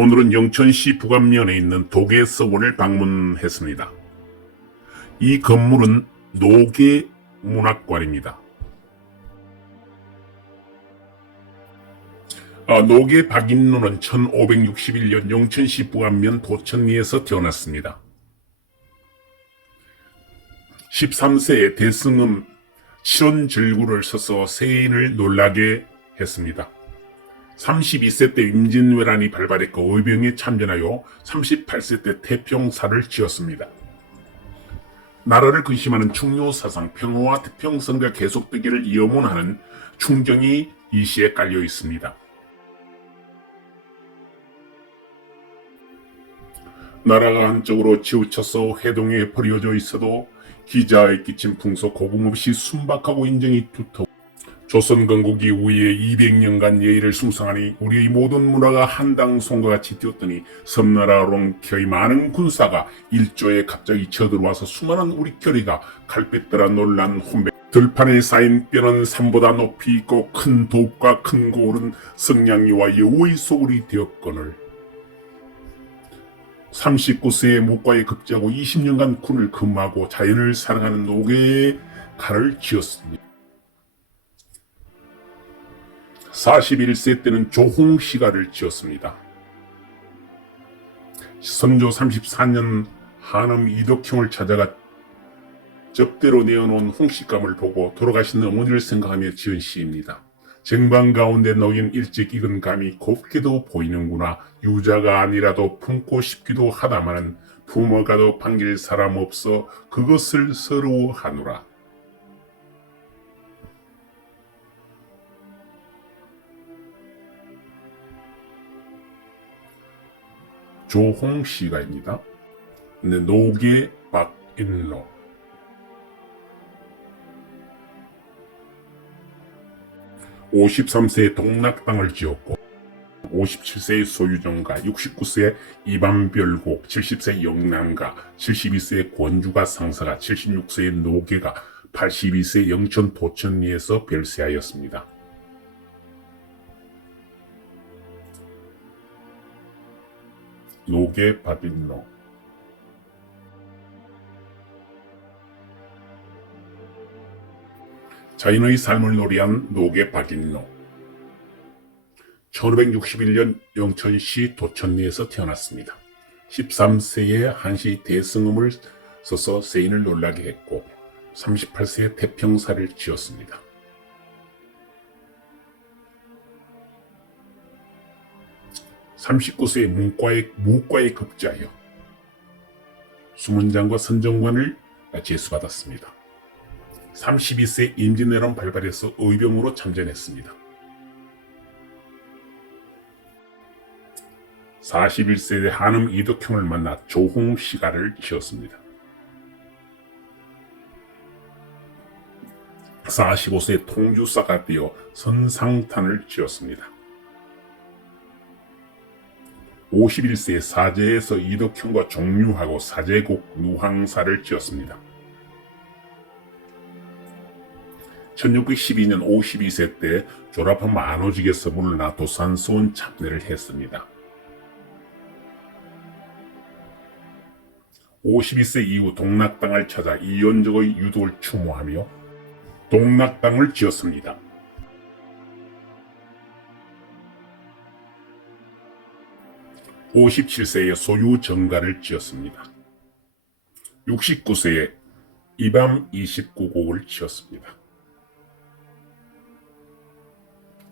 오늘은 영천시 부감면에 있는 도계서원을 방문했습니다. 이 건물은 노계 문학관입니다. 아, 노계 박인노는 1561년 영천시 부안면 도천리에서 태어났습니다. 13세에 대승음 실온절구를 써서 세인을 놀라게 했습니다. 32세 때 임진왜란이 발발했고 의병에 참전하여 38세 때 태평사를 지었습니다. 나라를 근심하는 충효사상 평화와 태평성과 계속되기를 염원하는 충정이 이 시에 깔려 있습니다. 나라가 한쪽으로 치우쳐서 해동에 버려져 있어도 기자에 끼친 풍속 고금 없이 순박하고 인정이 두터 조선 건국 이후에 200년간 예의를 숭상하니 우리의 모든 문화가 한당 송과 같이 뛰었더니 섬나라 롱 켜의 많은 군사가 일조에 갑자기 쳐들어와서 수많은 우리 결의가 갈빛들아 놀란 혼배 들판에 쌓인 뼈는 산보다 높이 있고 큰 돕과 큰 고울은 성냥이와 여우의 소굴이 되었거늘 39세에 목과에 급제하고 20년간 군을 근무하고 자연을 사랑하는 노계의 칼을 쥐었습니다. 41세 때는 조홍시가를 지었습니다. 선조 34년 한음 이덕형을 찾아가 접대로 내어놓은 홍시감을 보고 돌아가신 어머니를 생각하며 지은 시입니다. 쟁반 가운데 놓인 일찍 익은 감이 곱게도 보이는구나. 유자가 아니라도 품고 싶기도 하다마는 부모가도 반길 사람 없어 그것을 서러워하노라. 조홍시가입니다. 네, 노계 박인로. (53세에) 동락당을 지었고 57세의 소유정가, 69세의 이반별곡, 70세 영남가, 72세의 권주가 상사가, 76세의 노계가, 82세 영천 도천리에서 별세하였습니다. 노계 바빌로 자인의 삶을 노래한 노계 바빌로 1561년 영천시 도천리에서 태어났습니다. 13세에 한시 대승음을 써서 세인을 놀라게 했고 38세에 태평사를 지었습니다. (39세에) 문과에 무과에 급제하여 수문장과 선정관을 제수받았습니다. 32세 임진왜란 발발해서 의병으로 참전했습니다. 41세의 한음 이덕형을 만나 조홍시가를 지었습니다. 45세 통주사가 되어 선상탄을 지었습니다. 51세 사제에서 이덕형과 종류하고 사제국 누항사를 지었습니다. 1612년 52세 때 졸업한 만호직에서 물러나 도산소원 참배를 했습니다. 52세 이후 동락당을 찾아 이연적의 유도를 추모하며 동락당을 지었습니다. 57세에 소유 정가를 지었습니다. 69세에 이밤 29곡을 지었습니다.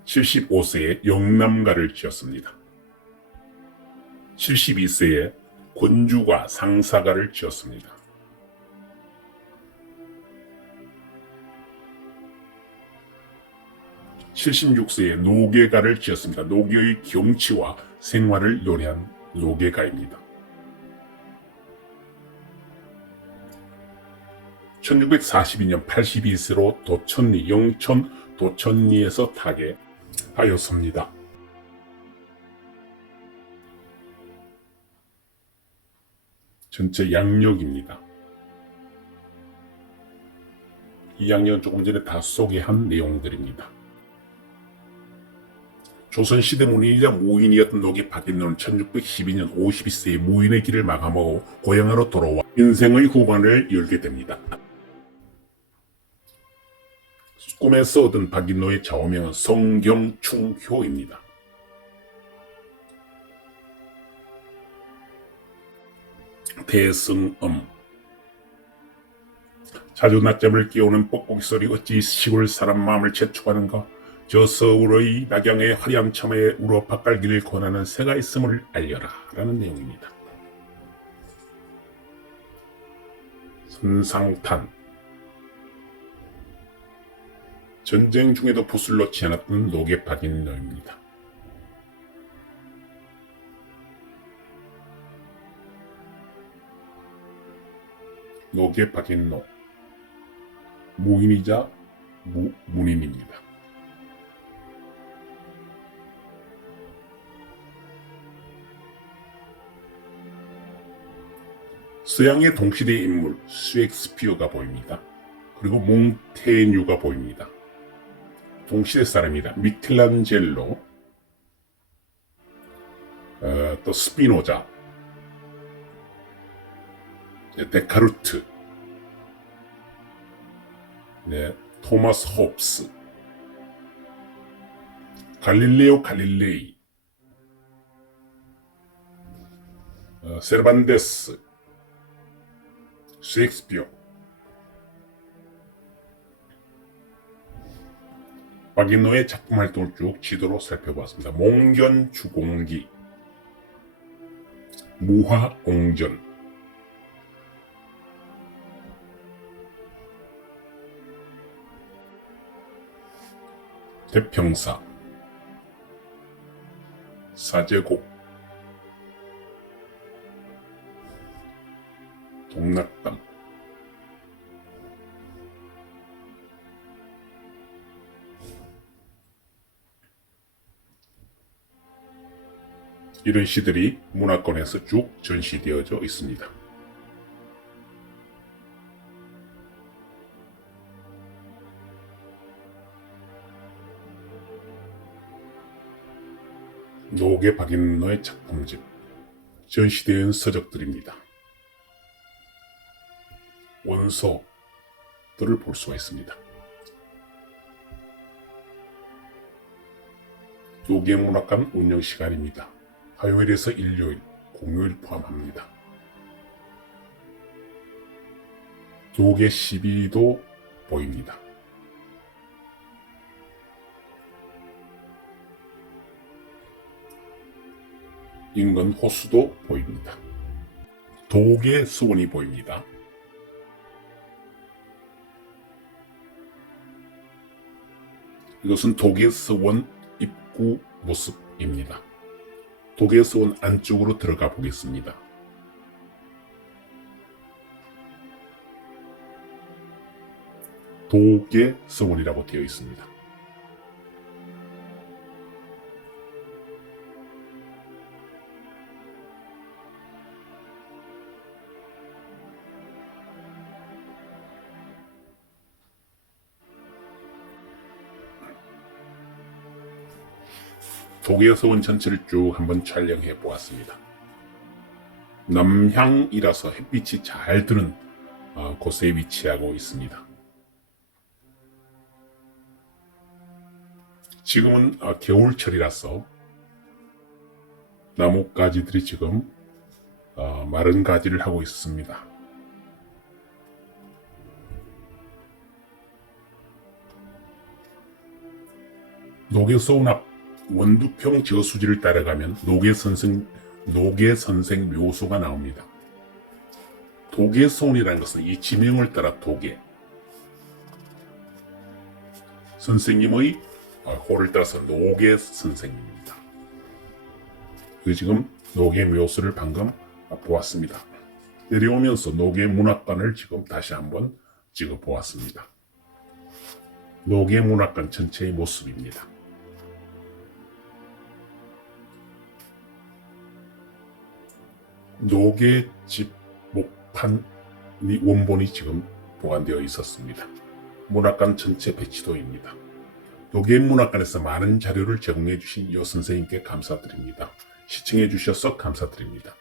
75세에 영남가를 지었습니다. 72세에 권주가 상사가를 지었습니다. (76세에) 노계가를 지었습니다. 노계의 경치와 생활을 노래한 노계가입니다. 1642년 82세로 도천리 영천 도천리에서 타게 하였습니다. 전체 양력입니다. 이 양력은 조금 전에 다 소개한 내용들입니다. 조선시대 문인이자 무인이었던 노계 박인노는 1612년 52세에 무인의 길을 마감하고 고향으로 돌아와 인생의 후반을 열게 됩니다. 꿈에서 얻은 박인노의 좌우명은 성경충효입니다. 대승엄 자주 낮잠을 깨우는 뻑뻑이 소리 어찌 시골 사람 마음을 재촉하는가 저 서울의 낙양의 화려한 참에 우러 밭갈기를 권하는 새가 있음을 알려라 라는 내용입니다. 선상탄 전쟁 중에도 붓을 놓지 않았던 노계 박인노입니다. 노계 박인노 무인이자 무, 문인입니다. 서양의 동시대 인물 셰익스피어가 보입니다. 그리고 몽테뉴가 보입니다. 동시대 사람이다. 미켈란젤로, 어, 또 스피노자, 네, 데카르트, 네, 토마스 홉스, 갈릴레오 갈릴레이, 어, 세르반데스, 셰익스피어, 박인노의 작품 활동을 쭉 지도로 살펴보았습니다. 몽견 주공기, 무화옹전, 대평사, 사제곡, 동락담, 이런 시들이 문화권에서 쭉 전시되어져 있습니다. 노계 박인노의 작품집 전시되어 서적들입니다. 원서들을 볼 수가 있습니다. 노계문학관 운영 시간입니다. 화요일에서 일요일, 공휴일 포함합니다. 노계 시비도 보입니다. 인근 호수도 보입니다. 도계 수원이 보입니다. 이것은 도계 수원 입구 모습입니다. 도계 수원 안쪽으로 들어가 보겠습니다. 도계 서원이라고 되어 있습니다. 독일에서 온 전체를 쭉 한번 촬영해 보았습니다. 남향이라서 햇빛이 잘 드는 어, 곳에 위치하고 있습니다. 지금은 어, 겨울철이라서 나뭇가지들이 지금 어, 마른 가지를 하고 있습니다. 녹에서 앞 원두평 저수지를 따라가면 노계 선생 노계 선생 묘소가 나옵니다. 도계소원이라는 것은 이 지명을 따라 도계 선생님의 호를 따라서 노계 선생입니다. 그 지금 노계 묘소를 방금 보았습니다. 내려오면서 노계 문학관을 지금 다시 한번 찍어 보았습니다. 노계 문학관 전체의 모습입니다. 노계집 목판이 원본이 지금 보관되어 있었습니다. 문학관 전체 배치도입니다. 요괴문학관에서 많은 자료를 제공해 주신 여 선생님께 감사드립니다. 시청해 주셔서 감사드립니다.